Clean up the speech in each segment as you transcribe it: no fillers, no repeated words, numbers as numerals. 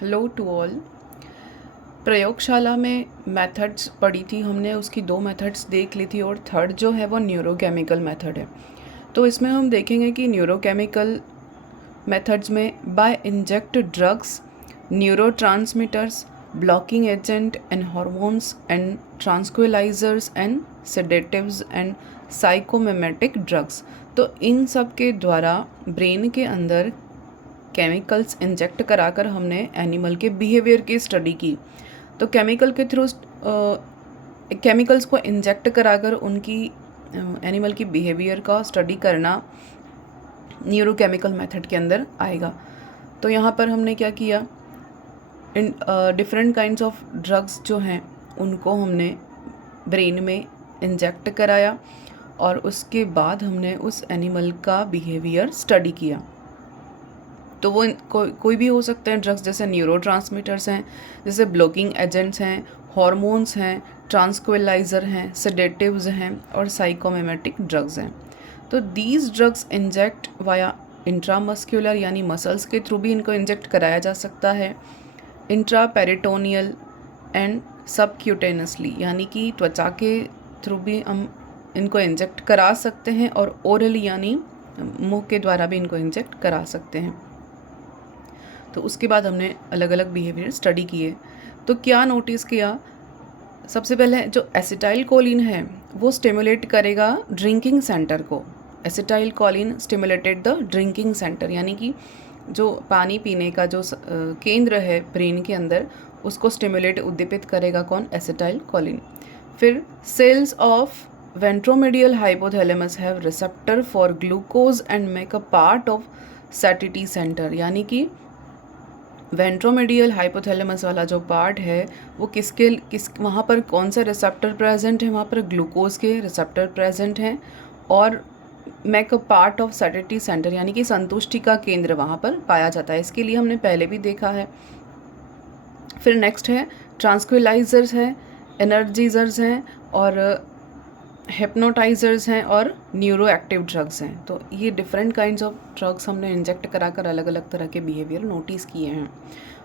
Hello to all. प्रयोगशाला में methods पढ़ी थी हमने, उसकी 2 मेथड्स देख ली थी और थर्ड जो है वो न्यूरोकेमिकल मेथड है। तो इसमें हम देखेंगे कि न्यूरोकेमिकल मेथड्स में by inject drugs, neurotransmitters, blocking agent and hormones and tranquillisers and sedatives and psychomimetic drugs. तो इन सब के द्वारा ब्रेन के अंदर केमिकल्स इंजेक्ट कराकर हमने एनिमल के बिहेवियर की स्टडी की। तो केमिकल के थ्रू केमिकल्स को इंजेक्ट कराकर उनकी एनिमल की बिहेवियर का स्टडी करना न्यूरोकेमिकल मेथड के अंदर आएगा। तो यहाँ पर हमने क्या किया, in different kinds of drugs जो हैं उनको हमने ब्रेन में इंजेक्ट कराया और उसके बाद हमने उस एनिमल का बिहेवियर स्टडी किया। तो वो कोई भी हो सकते हैं ड्रग्स, जैसे न्यूरोट्रांसमीटर्स हैं, जैसे ब्लॉकिंग एजेंट्स हैं, हॉर्मोन्स हैं, ट्रांसक्विलाइजर हैं, सेडेटिव्स हैं और साइकोमिमेटिक ड्रग्स हैं। तो these drugs inject via intramuscular यानी मसल्स के थ्रू भी इनको इंजेक्ट कराया जा सकता है, इंट्रा पेरिटोनियल एंड सबक्यूटेनसली यानी कि त्वचा के थ्रू भी हम इनको इंजेक्ट करा सकते हैं, और ओरली यानी मुंह के द्वारा भी इनको इंजेक्ट करा सकते हैं। तो उसके बाद हमने अलग अलग बिहेवियर स्टडी किए। तो क्या नोटिस किया, सबसे पहले जो एसिटाइल कोलिन है वो स्टिमुलेट करेगा ड्रिंकिंग सेंटर को। Acetyl choline stimulated the drinking centre, यानी कि जो पानी पीने का जो केंद्र है ब्रेन के अंदर उसको स्टिमुलेट उद्दीपित करेगा कौन, एसिटाइल कोलिन। फिर cells of ventromedial hypothalamus have receptor for glucose and make a part of satiety centre, यानी कि वेंट्रोमीडियल हाइपोथैलेमस वाला जो पार्ट है वो किस वहाँ पर कौन सा रिसेप्टर प्रेजेंट है, वहाँ पर ग्लूकोज के रिसेप्टर प्रेजेंट हैं, और make a part of satiety centre यानी कि संतुष्टि का केंद्र वहाँ पर पाया जाता है। इसके लिए हमने पहले भी देखा है। फिर नेक्स्ट है ट्रांसक्विलाइजर्स है, एनर्जीजर्स हैं और हिप्नोटाइजर्स हैं और न्यूरो एक्टिव ड्रग्स हैं। तो ये डिफरेंट काइंड्स ऑफ ड्रग्स हमने इंजेक्ट कराकर अलग अलग तरह के बिहेवियर नोटिस किए हैं।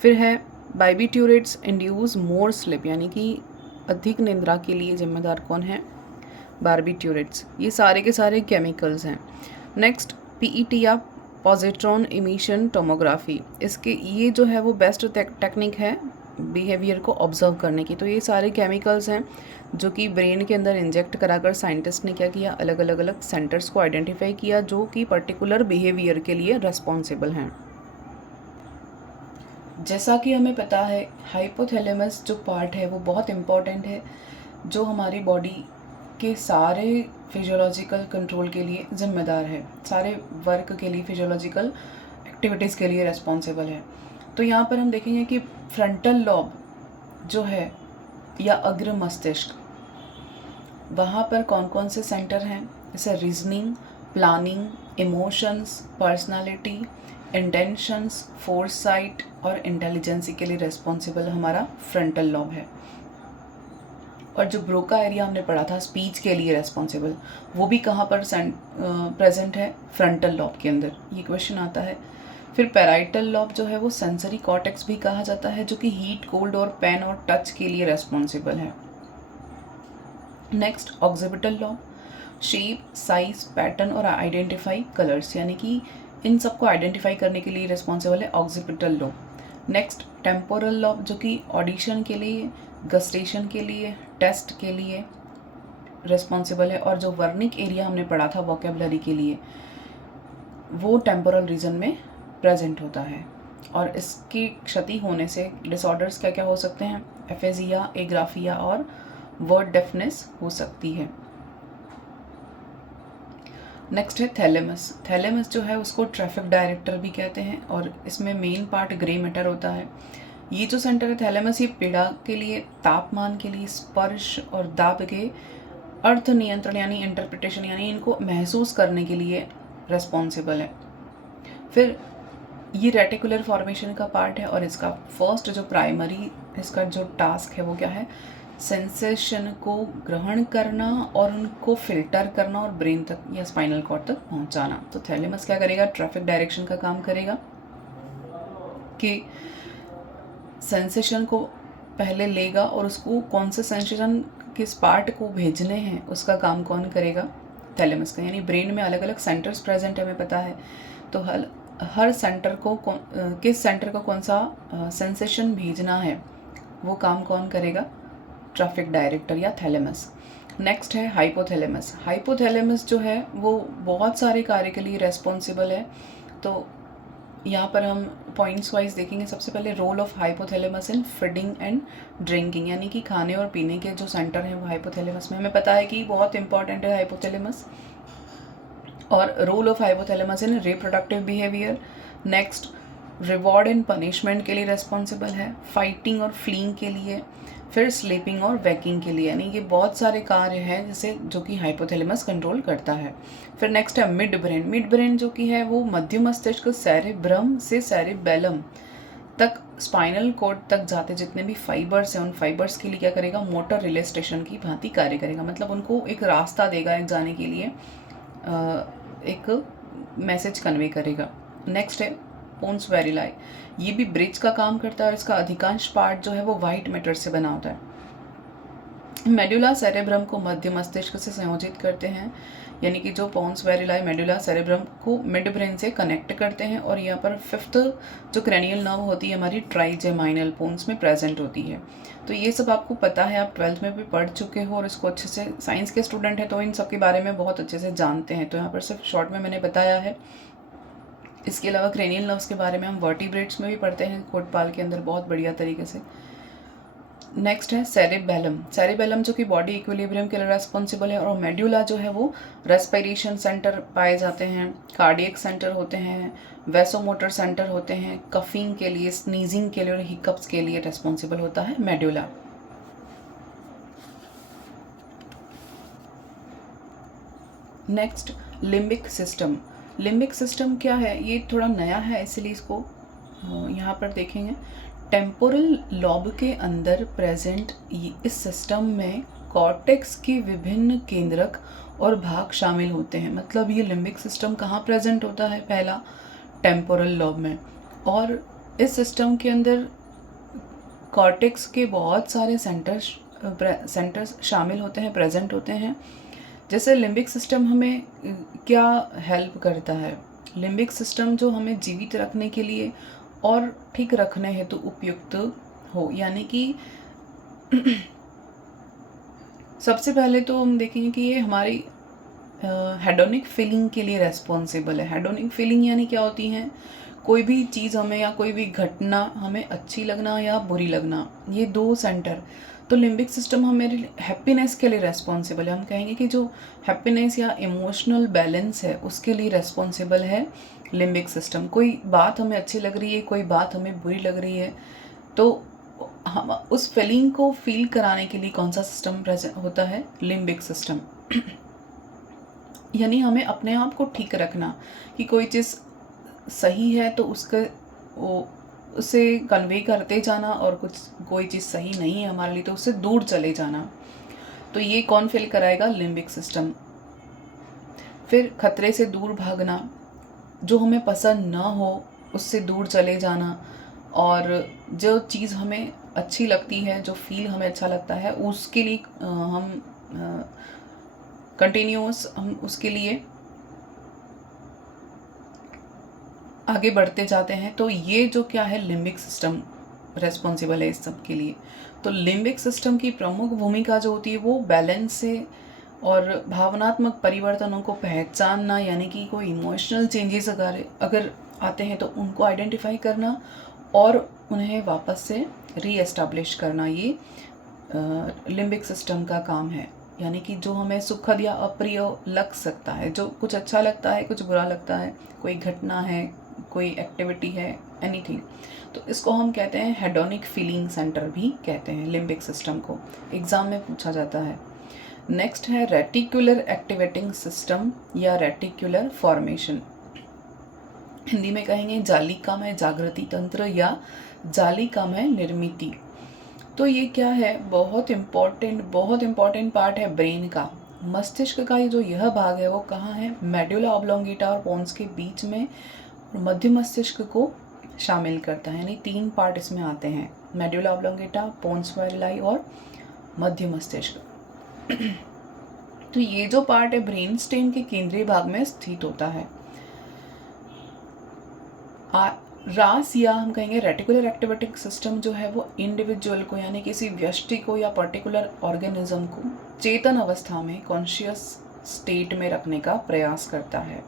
फिर है बाइबिट्यूरेट्स इंड्यूस मोर स्लिप, यानी कि अधिक निद्रा के लिए जिम्मेदार कौन है, बारबिट्यूरेट्स। ये सारे के सारे केमिकल्स हैं। नेक्स्ट पीईटी या पॉजिट्रॉन इमिशन टोमोग्राफी, इसके ये जो है वो बेस्ट टेक्निक है बिहेवियर को ऑब्जर्व करने की। तो ये सारे केमिकल्स हैं जो कि ब्रेन के अंदर इंजेक्ट कराकर साइंटिस्ट ने क्या किया, अलग अलग सेंटर्स को आइडेंटिफाई किया जो कि पर्टिकुलर बिहेवियर के लिए रेस्पॉन्सिबल हैं। जैसा कि हमें पता है हाइपोथैलेमस जो पार्ट है वो बहुत इम्पॉर्टेंट है, जो हमारी बॉडी के सारे फिजियोलॉजिकल कंट्रोल के लिए जिम्मेदार है, सारे वर्क के लिए, फिजियोलॉजिकल एक्टिविटीज़ के लिए रेस्पॉन्सिबल है। तो यहाँ पर हम देखेंगे कि फ्रंटल लॉब जो है या अग्र मस्तिष्क, वहाँ पर कौन कौन से सेंटर हैं, जैसे reasoning, planning, emotions, personality, intentions, foresight और इंटेलिजेंसी के लिए रेस्पॉन्सिबल हमारा फ्रंटल लॉब है। और जो ब्रोका एरिया हमने पढ़ा था स्पीच के लिए रेस्पॉन्सिबल, वो भी कहाँ पर प्रेजेंट है, फ्रंटल लॉब के अंदर। ये क्वेश्चन आता है। फिर पैराइटल लॉब जो है वो सेंसरी कॉर्टेक्स भी कहा जाता है, जो कि हीट, कोल्ड और पेन और टच के लिए रेस्पॉन्सिबल है। Next occipital lobe, shape, size, pattern और आइडेंटिफाई कलर्स, यानी कि इन सबको आइडेंटिफाई करने के लिए रेस्पॉन्सिबल है occipital lobe. Next temporal lobe, जो कि ऑडिशन के लिए, गस्टेशन के लिए, टेस्ट के लिए रेस्पॉन्सिबल है। और जो वर्निक एरिया हमने पढ़ा था वोकेबलरी के लिए, वो टेम्पोरल रीजन में प्रेजेंट होता है। और इसकी क्षति होने से डिसऑर्डर्स क्या क्या हो सकते हैं, एफेजिया, एग्राफिया और वर्ड डेफनेस हो सकती है। नेक्स्ट है थैलेमस। थैलेमस जो है उसको ट्रैफिक डायरेक्टर भी कहते हैं और इसमें मेन पार्ट ग्रे मैटर होता है। ये जो सेंटर है थैलेमस, ये पीड़ा के लिए, तापमान के लिए, स्पर्श और दाब के अर्थ नियंत्रण यानी इंटरप्रिटेशन यानी इनको महसूस करने के लिए रेस्पॉन्सिबल है। फिर ये रेटिकुलर फॉर्मेशन का पार्ट है और इसका फर्स्ट जो प्राइमरी इसका जो टास्क है वो क्या है, सेंसेशन को ग्रहण करना और उनको फिल्टर करना और ब्रेन तक या स्पाइनल कॉर्ड तक पहुंचाना। तो थैलेमस क्या करेगा, ट्रैफिक डायरेक्शन का काम करेगा कि सेंसेशन को पहले लेगा और उसको कौन से सेंसेशन किस पार्ट को भेजने हैं उसका काम कौन करेगा, थैलेमस का। यानी ब्रेन में अलग अलग सेंटर्स प्रेजेंट है, हमें पता है, तो हर सेंटर को किस सेंटर को कौन सा सेंसेशन भेजना है वो काम कौन करेगा, ट्रैफिक डायरेक्टर या थैलेमस। नेक्स्ट है हाइपोथैलेमस। हाइपोथैलेमस जो है वो बहुत सारे कार्य के लिए रेस्पॉन्सिबल है। तो यहाँ पर हम पॉइंट्स वाइज देखेंगे। सबसे पहले role of hypothalamus in feeding and drinking, यानी कि खाने और पीने के जो सेंटर हैं वो हाइपोथैलेमस में, हमें पता है कि बहुत इंपॉर्टेंट है हाइपोथैलेमस। और role of hypothalamus in reproductive behaviour. Next, reward and punishment के लिए रेस्पॉन्सिबल है, फाइटिंग और फ्लीइंग के लिए, फिर स्लीपिंग और वेकिंग के लिए। यानी कि बहुत सारे कार्य हैं जैसे जो कि हाइपोथैलेमस कंट्रोल करता है। फिर नेक्स्ट है मिड ब्रेन। मिड ब्रेन जो कि है वो मध्य मस्तिष्क सेरेब्रम से सेरेबेलम तक, स्पाइनल कॉर्ड तक जाते जितने भी फाइबर्स हैं उन फाइबर्स के लिए क्या करेगा, मोटर रिले स्टेशन की भांति कार्य करेगा। मतलब उनको एक रास्ता देगा एक जाने के लिए, एक मैसेज कन्वे करेगा। नेक्स्ट है पोन्स वेरिलाई। ये भी ब्रिज का काम करता है और इसका अधिकांश पार्ट जो है वो वाइट मैटर से बना होता है। मेडुला सेरेब्रम को मध्य मस्तिष्क से संयोजित करते हैं, यानी कि जो पोन्स वेरिलाई मेडुला सेरेब्रम को मिड ब्रेन से कनेक्ट करते हैं। और यहाँ पर फिफ्थ जो क्रेनियल नर्व होती है हमारी ट्राइजेमाइनल पोन्स में प्रेजेंट होती है। तो ये सब आपको पता है, आप 12th में भी पढ़ चुके हो और इसको अच्छे से, साइंस के स्टूडेंट हैं तो इन सब के बारे में बहुत अच्छे से जानते हैं। तो यहाँ पर सिर्फ शॉर्ट में मैंने बताया है। इसके अलावा क्रेनियल नर्व्स के बारे में हम वर्टिब्रेट्स में भी पढ़ते हैं कोटपाल के अंदर बहुत बढ़िया तरीके से। नेक्स्ट है सेरेबेलम। सेरेबेलम जो कि बॉडी इक्विलिब्रियम के लिए रेस्पॉन्सिबल है। और मेड्यूला जो है वो रेस्पिरेशन सेंटर पाए जाते हैं, कार्डियक सेंटर होते हैं, वैसोमोटर सेंटर होते हैं, कफिंग के लिए, स्नीजिंग के लिए और हिकअप्स के लिए रेस्पॉन्सिबल होता है medulla. Next limbic system. Limbic system क्या है, ये थोड़ा नया है इसलिए इसको यहाँ पर देखेंगे। टेम्पोरल लॉब के अंदर प्रेजेंट इस सिस्टम में कॉर्टेक्स के विभिन्न केंद्रक और भाग शामिल होते हैं। मतलब ये लिम्बिक सिस्टम कहाँ प्रेजेंट होता है, पहला टेम्पोरल लॉब में। और इस सिस्टम के अंदर कॉर्टेक्स के बहुत सारे सेंटर्स शामिल होते हैं, प्रेजेंट होते हैं। जैसे लिम्बिक सिस्टम हमें क्या हेल्प करता है, लिम्बिक सिस्टम जो हमें जीवित रखने के लिए और ठीक रखने हेतु उपयुक्त हो। यानी कि सबसे पहले तो हम देखेंगे कि ये हमारी हेडोनिक फीलिंग के लिए रेस्पॉन्सिबल है। हेडोनिक फीलिंग यानी क्या होती है, कोई भी चीज़ हमें या कोई भी घटना हमें अच्छी लगना या बुरी लगना, ये दो सेंटर। तो लिम्बिक सिस्टम हमारे हैप्पीनेस के लिए रेस्पॉन्सिबल है। हम कहेंगे कि जो हैप्पीनेस या इमोशनल बैलेंस है उसके लिए रेस्पॉन्सिबल है लिम्बिक सिस्टम। कोई बात हमें अच्छी लग रही है, कोई बात हमें बुरी लग रही है, तो हम उस फीलिंग को फील कराने के लिए कौन सा सिस्टम प्रेजेंट होता है, लिम्बिक सिस्टम। यानी हमें अपने आप को ठीक रखना कि कोई चीज़ सही है तो उसे कन्वे करते जाना, और कोई चीज़ सही नहीं है हमारे लिए तो उससे दूर चले जाना। तो ये कौन फील कराएगा, लिम्बिक सिस्टम। फिर खतरे से दूर भागना, जो हमें पसंद ना हो उससे दूर चले जाना, और जो चीज़ हमें अच्छी लगती है, जो फील हमें अच्छा लगता है उसके लिए हम कंटिन्यूअस हम उसके लिए आगे बढ़ते जाते हैं। तो ये जो क्या है, लिम्बिक सिस्टम रेस्पॉन्सिबल है इस सब के लिए। तो लिम्बिक सिस्टम की प्रमुख भूमिका जो होती है वो बैलेंस से और भावनात्मक परिवर्तनों को पहचानना, यानी कि कोई इमोशनल चेंजेस अगर आते हैं तो उनको आइडेंटिफाई करना और उन्हें वापस से रीएस्टाब्लिश करना, ये लिम्बिक सिस्टम का काम है। यानी कि जो हमें सुखद या अप्रिय लग सकता है, जो कुछ अच्छा लगता है, कुछ बुरा लगता है, कोई घटना है, कोई एक्टिविटी है, एनीथिंग, तो इसको हम कहते हैं हेडोनिक फीलिंग सेंटर भी कहते हैं लिम्बिक सिस्टम को। एग्ज़ाम में पूछा जाता है। नेक्स्ट है रेटिकुलर एक्टिवेटिंग सिस्टम या रेटिकुलर फॉर्मेशन। हिंदी में कहेंगे जालिकामय जागृति तंत्र या जालिकामय निर्मिति। तो ये क्या है, बहुत इम्पॉर्टेंट पार्ट है ब्रेन का। मस्तिष्क का ये जो यह भाग है वो कहाँ है, मेडुला ऑब्लोंगेटा और पोन्स के बीच में। मध्य मस्तिष्क को शामिल करता है, यानी 3 पार्ट इसमें आते हैं, मेडुला ऑब्लोंगेटा, पोन्स वायरलाई और मध्य मस्तिष्क। तो ये जो पार्ट है ब्रेन स्टेम के केंद्रीय भाग में स्थित होता है। रास या हम कहेंगे रेटिकुलर एक्टिवेटिंग सिस्टम जो है वो इंडिविजुअल को यानी किसी व्यक्ति को या पर्टिकुलर ऑर्गेनिज्म को चेतन अवस्था में कॉन्शियस स्टेट में रखने का प्रयास करता है।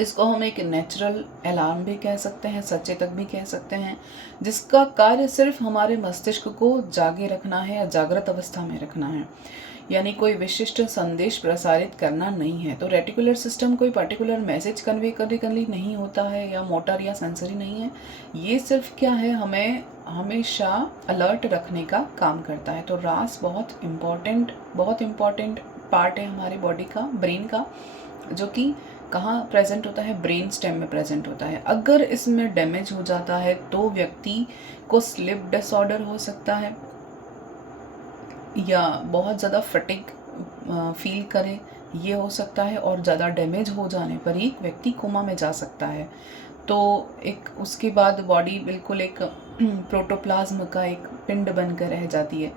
इसको हम एक नेचुरल अलार्म भी कह सकते हैं, सचेतक भी कह सकते हैं, जिसका कार्य सिर्फ हमारे मस्तिष्क को जागे रखना है या जागृत अवस्था में रखना है, यानी कोई विशिष्ट संदेश प्रसारित करना नहीं है। तो रेटिकुलर सिस्टम कोई पर्टिकुलर मैसेज कन्वे करने के लिए नहीं होता है या मोटर या सेंसरी नहीं है, ये सिर्फ क्या है, हमें हमेशा अलर्ट रखने का काम करता है। तो रास बहुत इम्पॉर्टेंट पार्ट है हमारी बॉडी का, ब्रेन का, जो कि कहाँ प्रेजेंट होता है, ब्रेन स्टेम में प्रेजेंट होता है। अगर इसमें डैमेज हो जाता है तो व्यक्ति को स्लीप डिसऑर्डर हो सकता है या बहुत ज़्यादा फटिग फील करे, ये हो सकता है, और ज़्यादा डैमेज हो जाने पर ही व्यक्ति कोमा में जा सकता है। तो एक उसके बाद बॉडी बिल्कुल एक प्रोटोप्लाज्म का एक पिंड बनकर रह जाती है।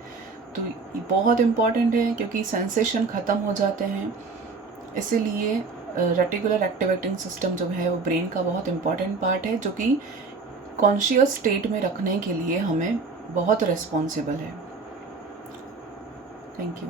तो ये बहुत इम्पॉर्टेंट है क्योंकि सेंसेशन ख़त्म हो जाते हैं, इसीलिए रेटिकुलर एक्टिवेटिंग सिस्टम जो है वो ब्रेन का बहुत इम्पॉर्टेंट पार्ट है, जो कि कॉन्शियस स्टेट में रखने के लिए हमें बहुत रिस्पॉन्सिबल है। Thank you.